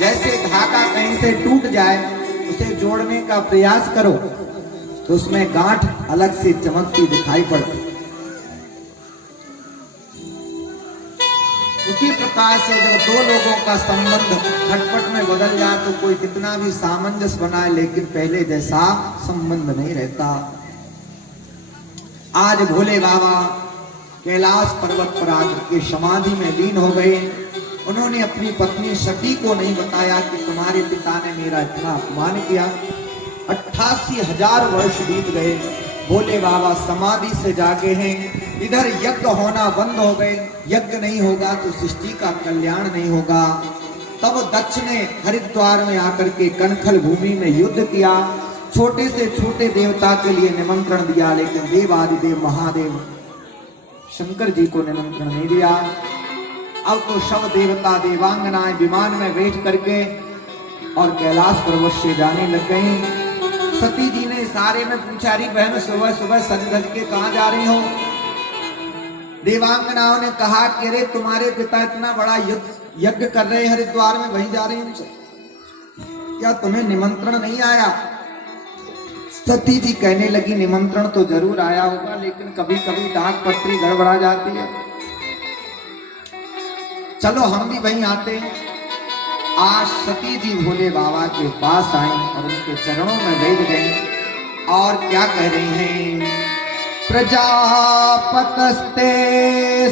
जैसे धागा कहीं से टूट जाए, उसे जोड़ने का प्रयास करो तो उसमें गांठ अलग से चमकती दिखाई पड़ती। उसी प्रकार से जब दो लोगों का संबंध खटपट में बदल जाए तो कोई कितना भी सामंजस्य बनाए, लेकिन पहले जैसा संबंध नहीं रहता। आज भोले बाबा कैलाश पर्वत पर आकर के समाधि में लीन हो गए। उन्होंने अपनी पत्नी सती को नहीं बताया कि तुम्हारे पिता ने मेरा इतना अपमान किया। 88,000 वर्ष बीत गए, भोले बाबा समाधि से जागे हैं। इधर यज्ञ होना बंद हो गए। यज्ञ नहीं होगा तो सृष्टि का कल्याण नहीं होगा। तब दक्ष ने हरिद्वार में आकर के कनखल भूमि में युद्ध किया। छोटे से छोटे देवता के लिए निमंत्रण दिया, लेकिन देवादिदेव महादेव शंकर जी को निमंत्रण नहीं दिया। अब तो सब देवता देवांगनाएं विमान में बैठ करके और कैलाश पर्वत से जाने लग गई। सती जी ने इशारे में पूछा, अरे बहन सुबह सुबह सज धज के कहां जा रही हो? देवांगनाओं ने कहा कि अरे तुम्हारे पिता इतना बड़ा यज्ञ कर रहे हरिद्वार में, वहीं जा रही हूं। क्या तुम्हें निमंत्रण नहीं आया? सती जी कहने लगी, निमंत्रण तो जरूर आया होगा, लेकिन कभी कभी डाक पत्री गड़बड़ा जाती है। चलो हम भी वहीं आते हैं। आज सती जी भोले बाबा के पास आई और उनके चरणों में बैठ गई और क्या कह रही हैं? प्रजापतस्ते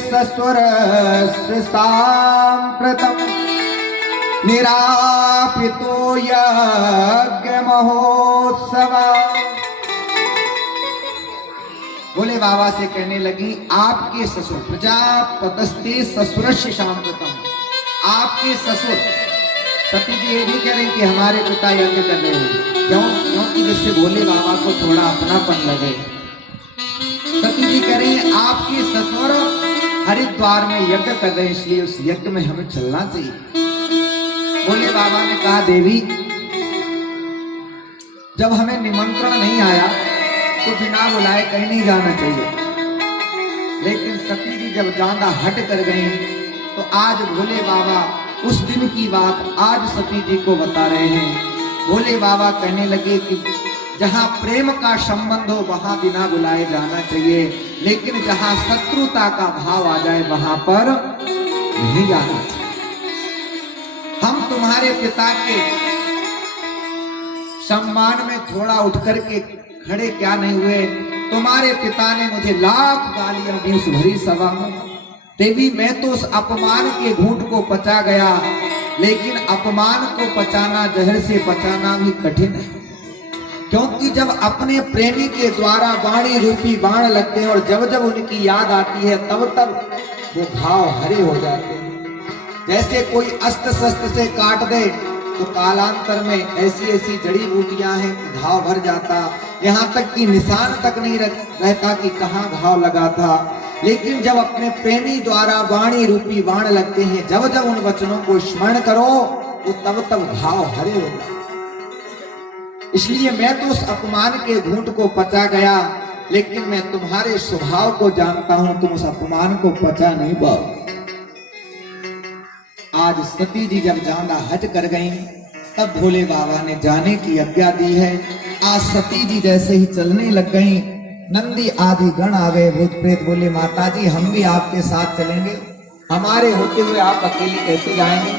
ससुरस्य साम्प्रतम् निरापितो यज्ञ महोत्सव। भोले बाबा से कहने लगी, आपके ससुर प्रजापतस्ते ससुरस्य साम्प्रतम्, आपके ससुर। सती जी ये नहीं कह रही कि हमारे पिता यज्ञ कर रहे हैं। क्यों? क्योंकि जिससे भोले बाबा को थोड़ा अपनापन लगे। सती जी कह रही है, आपके ससुर हरिद्वार में यज्ञ कर रहे हैं, इसलिए उस यज्ञ में हमें चलना चाहिए। भोले बाबा ने कहा, देवी जब हमें निमंत्रण नहीं आया तो बिना बुलाए कहीं नहीं जाना चाहिए। लेकिन सती जी जब ज्यादा हट कर गई तो आज भोले बाबा उस दिन की बात आज सती जी को बता रहे हैं। भोले बाबा कहने लगे कि जहां प्रेम का संबंध हो वहां बिना बुलाए जाना चाहिए, लेकिन जहां शत्रुता का भाव आ जाए वहां पर नहीं जाना चाहिए। हम तुम्हारे पिता के सम्मान में थोड़ा उठ करके खड़े क्या नहीं हुए? तुम्हारे पिता ने मुझे लाख गालियां दी उस भरी सभा में। देवी मैं तो उस अपमान के घूंट को पचा गया, लेकिन अपमान को पचाना जहर से पचाना भी कठिन है। क्योंकि जब अपने प्रेमी के द्वारा वाणी रूपी बाण लगते हैं और जब जब उनकी याद आती है तब तब वो घाव हरे हो जाते हैं। जैसे कोई अस्त्र शस्त्र से काट दे तो कालांतर में ऐसी ऐसी जड़ी बूटियां हैं, घाव भर जाता, यहाँ तक कि निशान तक नहीं रहता कि कहाँ घाव लगा था। लेकिन जब अपने प्रेमी द्वारा वाणी रूपी बाण लगते हैं, जब जब उन वचनों को स्मरण करो तो तब तब घाव हरे हो जाते। इसलिए मैं तो उस अपमान के घूंट को पचा गया, लेकिन मैं तुम्हारे स्वभाव को जानता हूं, तुम उस अपमान को पचा नहीं पाओ। आज सती जी जब ज्यादा हट कर गई तब भोले बाबा ने जाने की आज्ञा दी है। आज सती जी जैसे ही चलने लग गई, नंदी आदि गण आ गए। भूत प्रेत बोले, माता जी हम भी आपके साथ चलेंगे, हमारे होते हुए आप अकेली कैसे जाएंगे?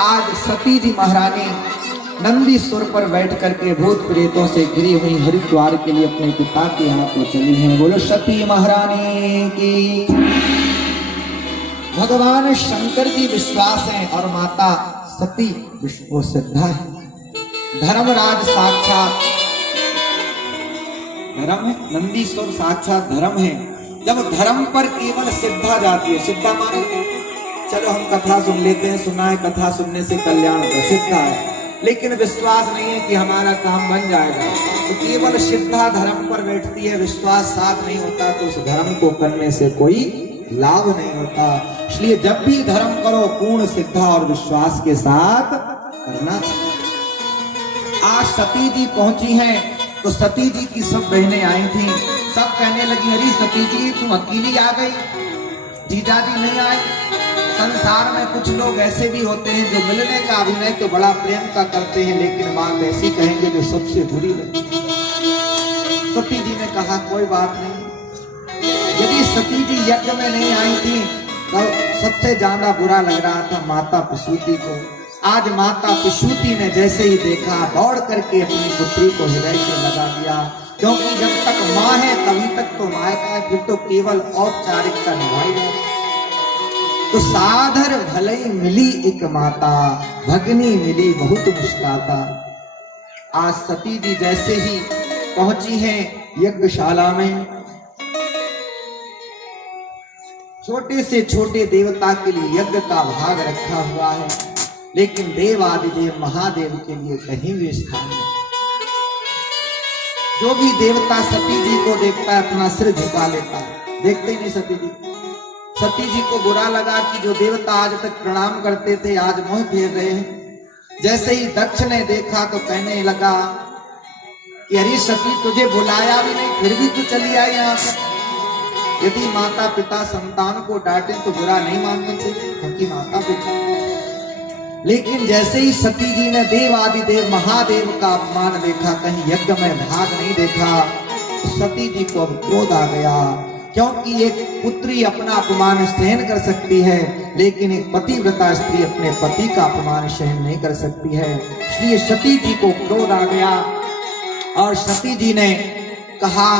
आज सती जी महारानी नंदी सुर पर बैठ करके भूत प्रेतों से घिरी हुई हरिद्वार के लिए अपने पिता के यहाँ को चली हैं। बोलो सती महारानी की। भगवान शंकर जी विश्वास है और माता सती विष्णु सिद्धा है। धर्मराज साक्षात धर्म है, नंदीश्वर साक्षात धर्म है। जब धर्म पर केवल सिद्धा जाती है, सिद्धा माने चलो हम कथा सुन लेते हैं, सुना है कथा सुनने से कल्याण सिद्धा है, लेकिन विश्वास नहीं है कि हमारा काम बन जाएगा, तो केवल सिद्धा धर्म पर बैठती है, विश्वास साथ नहीं होता तो उस धर्म को करने से कोई लाभ नहीं होता। इसलिए जब भी धर्म करो पूर्ण सिद्धा और विश्वास के साथ करना चाहिए। आज सती जी पहुंची हैं तो सती जी की सब बहनें आई थी, सब कहने लगी, अरे सती जी तुम अकेली आ गई, जीजा जी नहीं आए। संसार में कुछ लोग ऐसे भी होते हैं जो मिलने का अभिनय तो बड़ा प्रेम का करते हैं, लेकिन बात ऐसी कहेंगे जो सबसे बुरी लगती है। सती जी ने कहा कोई बात नहीं, यदि सती जी यज्ञ में नहीं आई थी तो सबसे ज्यादा बुरा लग रहा था माता पिशूति को। आज माता पिशूति ने जैसे ही देखा दौड़ करके अपनी पुत्री को हृदय से लगा दिया, क्योंकि जब तक माँ है तभी तक तो मायका है, फिर तो केवल औपचारिकता निभाई जाती। तो साधर भले मिली एक माता, भगनी मिली बहुत मुस्काता। आज सती जी जैसे ही पहुंची हैं यज्ञशाला में, छोटे से छोटे देवता के लिए यज्ञ का भाग रखा हुआ है, लेकिन देव आदिदेव महादेव के लिए कहीं भी स्थान नहीं। जो भी देवता सती जी को देखता है अपना सिर झुका लेता है, देखते ही नहीं सती जी। सती जी को बुरा लगा कि जो देवता आज तक प्रणाम करते थे आज मुंह फेर रहे हैं। जैसे ही दक्ष ने देखा तो कहने लगा कि अरे सती तुझे बुलाया भी नहीं फिर भी तू चली आई यहाँ पर। यदि माता पिता संतान को डांटे तो बुरा नहीं मानना चाहिए, क्योंकि माता पिता। लेकिन जैसे ही सती जी ने देव आदिदेव महादेव का अपमान देखा, कहीं यज्ञ में भाग नहीं देखा, तो सती जी को अब क्रोध आ गया। क्योंकि एक पुत्री अपना अपमान सहन कर सकती है, लेकिन एक पतिव्रता स्त्री अपने पति का अपमान सहन नहीं कर सकती है। इसलिए सती जी को क्रोध आ गया और सती जी ने कहा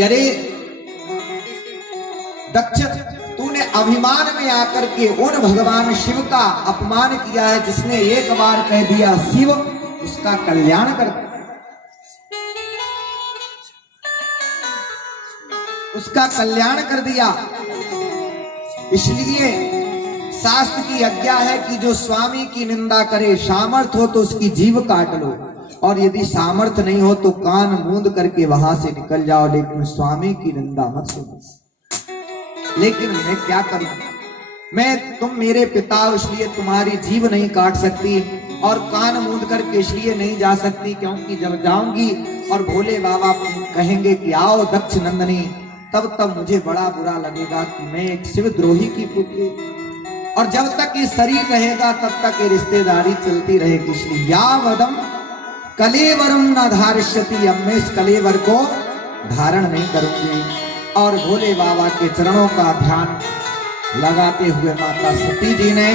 अरे दक्ष, तूने अभिमान में आकर के उन भगवान शिव का अपमान किया है जिसने एक बार कह दिया शिव उसका कल्याण कर, उसका कल्याण कर दिया। इसलिए शास्त्र की आज्ञा है कि जो स्वामी की निंदा करे, सामर्थ हो तो उसकी जीभ काट लो, और यदि सामर्थ नहीं हो तो कान मूंद करके वहां से निकल जाओ, लेकिन स्वामी की निंदा मत सुनो। लेकिन मैं क्या करूं, तुम मेरे पिता हो इसलिए तुम्हारी जीभ नहीं काट सकती और कान मूंद करके इसलिए नहीं जा सकती, क्योंकि जब जाऊंगी और भोले बाबा कहेंगे कि आओ दक्ष नंदनी, तब मुझे बड़ा बुरा लगेगा कि मैं एक शिवद्रोही की पुत्री, और जब तक ये शरीर रहेगा तब तक ये रिश्तेदारी चलती रहेगी। इसलिए यावदम कलेवरम न धारिष्यति, अब मैं इस कलेवर को धारण नहीं करूंगी। और भोले बाबा के चरणों का ध्यान लगाते हुए माता सती जी ने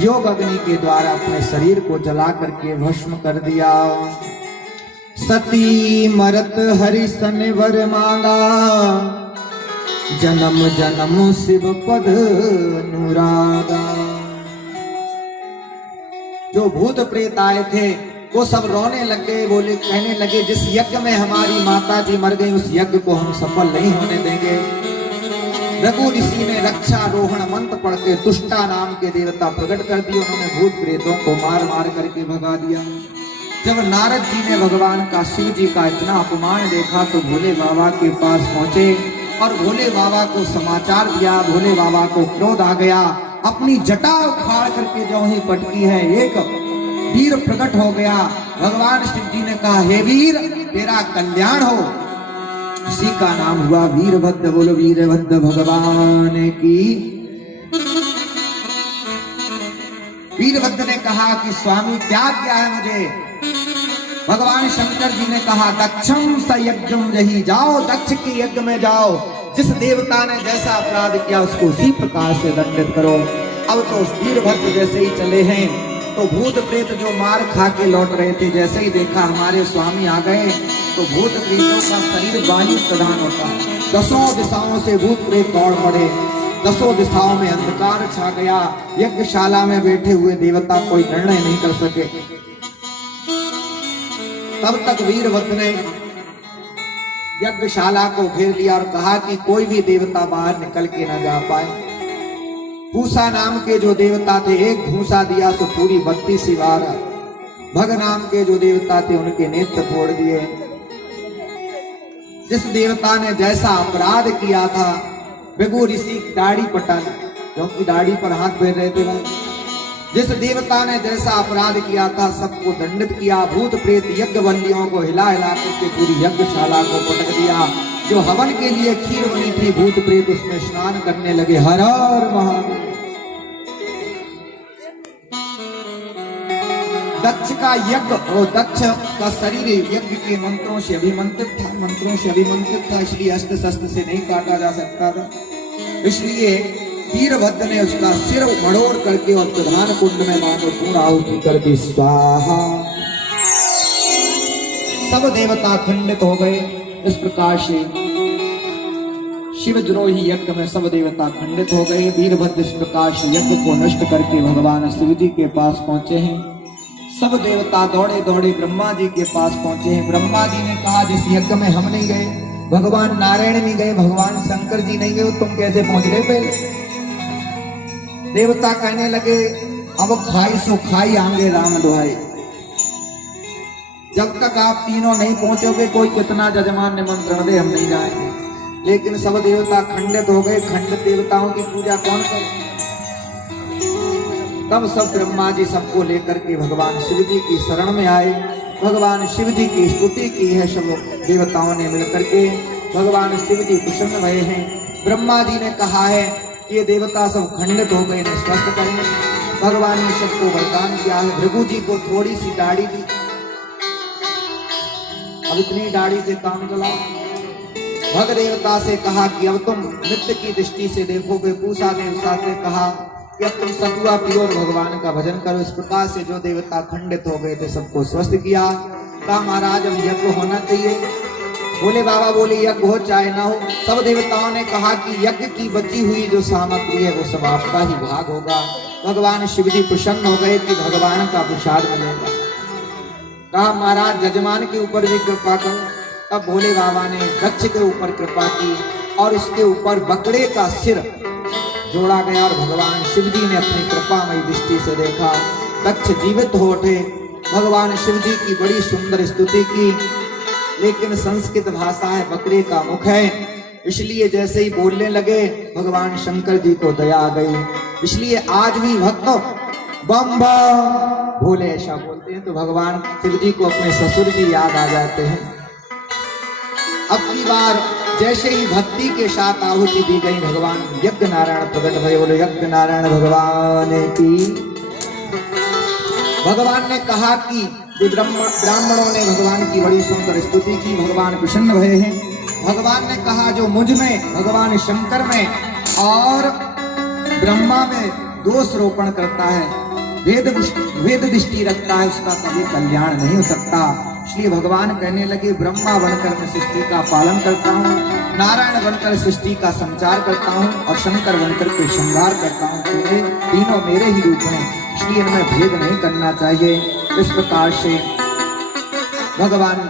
योग अग्नि के द्वारा अपने शरीर को जला करके भस्म कर दिया। सती मरत हरि सन वर मांगा, जन्म जन्म शिव पद अनुरागा। जो भूत प्रेत आए थे वो सब रोने लग गए, बोले कहने लगे जिस यज्ञ में हमारी माता जी मर गई उस यज्ञ को हम सफल नहीं होने देंगे। रघु ऋषि ने रक्षारोहण मंत्र पढ़ के तुष्टा नाम के देवता प्रकट कर दिए, उन्होंने भूत प्रेतों को मार मार करके भगा दिया। जब नारद जी ने भगवान का शिव जी का इतना अपमान देखा तो भोले बाबा के पास पहुंचे और भोले बाबा को समाचार दिया। भोले बाबा को क्रोध आ गया, अपनी जटा उखाड़ करके जो ही पटकी है एक वीर प्रकट हो गया। भगवान शिव जी ने कहा हे वीर तेरा कल्याण हो, इसी का नाम हुआ वीरभद्र। बोलो वीरभद्र भगवान की। वीरभद्र ने कहा कि स्वामी क्या किया है मुझे। भगवान शंकर जी ने कहा दक्षम स यज्ञम जही, जाओ दक्ष के यज्ञ में जाओ, जिस देवता ने जैसा अपराध किया उसको उसी प्रकार से दंडित करो। अब तो वीरभद्र जैसे ही चले हैं तो भूत प्रेत जो मार खा के लौट रहे थे, जैसे ही देखा हमारे स्वामी आ गए तो भूत प्रेतों का शरीर वायु प्रदान होता है। 10 दिशाओं से भूत प्रेत दौड़ पड़े, 10 दिशाओं में अंधकार छा गया। यज्ञशाला में बैठे हुए देवता कोई निर्णय नहीं कर सके। तब तक वीरभद्र ने यज्ञशाला को घेर लिया और कहा कि कोई भी देवता बाहर निकल के ना जा पाए। भूसा नाम के जो देवता थे एक भूसा दिया तो पूरी 32 बार। भग नाम के जो देवता थे उनके नेत्र फोड़ दिए। जिस देवता ने जैसा अपराध किया था, भृगु ऋषि दाढ़ी पटा ली क्योंकि दाढ़ी पर हाथ फेर रहे थे वो। जिस देवता ने जैसा अपराध किया था सबको दंडित किया। भूत प्रेत यज्ञवल्लियों को हिला हिला करके पूरी यज्ञशाला को पटक दिया। जो हवन के लिए खीर बनी थी, भूत प्रेत उसमें स्नान करने लगे। हर हर महादेव। दक्ष का यज्ञ और दक्ष का शरीर यज्ञ के मंत्रों से अभिमंत्रित था, इसलिए अस्त्र शस्त्र से नहीं काटा जा सकता था। इसलिए वीरभद्र ने उसका सिर मड़ोड़ करके और प्रधान कुंड में मानो पूर्ण आहुति कर दी। स्वाहा। सब देवता खंडित हो गए। इस प्रकार से शिवद्रोही यज्ञ में सब देवता खंडित हो गए। वीरभद्र इस प्रकार से यज्ञ को नष्ट करके भगवान शिव जी के पास पहुंचे हैं। सब देवता दौड़े दौड़े ब्रह्मा जी के पास पहुंचे हैं। ब्रह्मा जी ने कहा, जिस यज्ञ में हम नहीं गए, भगवान नारायण नहीं गए, भगवान शंकर जी नहीं गए, तुम कैसे पहुंच गए? पहले देवता कहने लगे, अब खाई सो खाई आंगे राम दुहाई। जब तक आप तीनों नहीं पहुंचोगे, कोई कितना जजमान निमंत्रण दे, हम नहीं जाएंगे। लेकिन सब देवता खंडित हो गए। खंडित देवताओं की पूजा कौन करे? तब सब ब्रह्मा जी सबको लेकर के भगवान शिव जी की शरण में आए। भगवान शिव जी की स्तुति की है सब देवताओं ने मिलकर के। भगवान शिव जी प्रसन्न भये हैं। ब्रह्मा जी ने कहा है कि ये देवता सब खंडित हो गए, इन्हें स्वस्थ करें। भगवान ने सबको वरदान दिया है। भृगु जी को थोड़ी सी दाढ़ी दी, अब इतनी दाढ़ी से काम चलाओ। भग देवता से कहा कि अब तुम नित्य की दृष्टि से देखोगे। पूषा देवता ने कहा कि अब तुम सतुआ पियो और भगवान का भजन करो। इस प्रकार से जो देवता खंडित हो गए थे सबको स्वस्थ किया। कहा, महाराज अब यज्ञ होना चाहिए। बोले बाबा, बोले यज्ञ हो चाहे ना हो। सब देवताओं ने कहा कि यज्ञ की बची हुई जो सामग्री है वो सब आपका ही भाग होगा। भगवान शिव जी प्रसन्न हो गए कि भगवान का प्रसाद मिलेगा। कहा, महाराज जजमान के ऊपर भी कृपा करो। तब भोले बाबा ने दक्ष के ऊपर कृपा की और इसके ऊपर बकरे का सिर जोड़ा गया और भगवान शिव जी ने अपनी कृपामयी दृष्टि से देखा। दक्ष जीवित हो उठे। भगवान शिव जी की बड़ी सुंदर स्तुति की, लेकिन संस्कृत भाषा है, बकरे का मुख है, इसलिए जैसे ही बोलने लगे भगवान शंकर जी को दया आ गई। इसलिए आज भी भक्त बम बम भोले ऐसा बोलते हैं तो भगवान शिव जी को अपने ससुर जी याद आ जाते हैं। अब की बार जैसे ही भक्ति के साथ आहुति दी गई, भगवान यज्ञ नारायण प्रकट भये। बोले यज्ञ नारायण भगवान की। भगवान ने कहा कि ब्राह्मणों ने भगवान की बड़ी सुंदर स्तुति की, भगवान प्रसन्न भये हैं। भगवान ने कहा, जो मुझ में, भगवान शंकर में और ब्रह्मा में दोष रोपण करता है, वेद दृष्टि रखता है, उसका कभी कल्याण नहीं हो सकता। इसलिए भगवान कहने लगे, ब्रह्मा बनकर मैं सृष्टि का पालन करता हूँ, नारायण बनकर सृष्टि का संचार करता हूँ और शंकर बनकर के श्रृंगार करता हूँ। तीनों मेरे ही रूप हैं, इसलिए इनमें भेद नहीं करना चाहिए। इस प्रकार से भगवान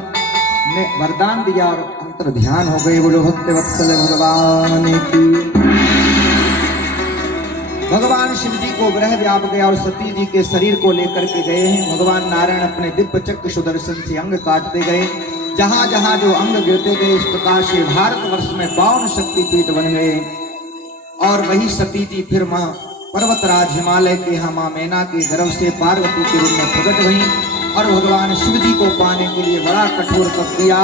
ने वरदान दिया और अंतर ध्यान हो गए। बोलो भक्त वत्सल भगवान की। भगवान शिव जी को ग्रह व्याप गया और सती जी के शरीर को लेकर के गए हैं। भगवान नारायण अपने दिव्य चक्र सुदर्शन से अंग काटते गए। जहां जहां जो अंग गिरते गए, इस प्रकार से भारतवर्ष में 52 शक्तिपीठ बन गए। और वही सती जी फिर मां पर्वतराज हिमालय के यहाँ मां मैना के गर्भ से पार्वती के रूप में प्रकट हुई और भगवान शिव जी को पाने के लिए बड़ा कठोर तप किया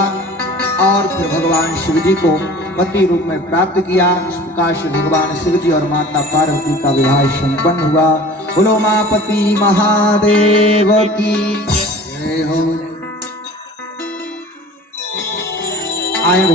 और फिर भगवान शिव जी को पति रूप में प्राप्त किया। इस प्रकार से भगवान शिव जी और माता पार्वती का विवाह संपन्न हुआ। बोलो उमापति महादेव की जय हो। आए